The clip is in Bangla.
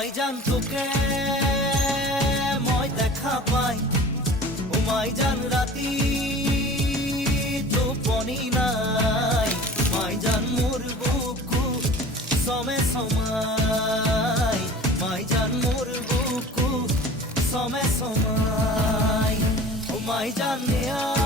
মাইজান তোকে মই দেখা পাই, ও মাইজান রাতি টোপনি নাই, মাইজান মোর বুকু সমে সমাই, মাইজান মোর বুকু সমে সমাই, ও মাইজান নিয়া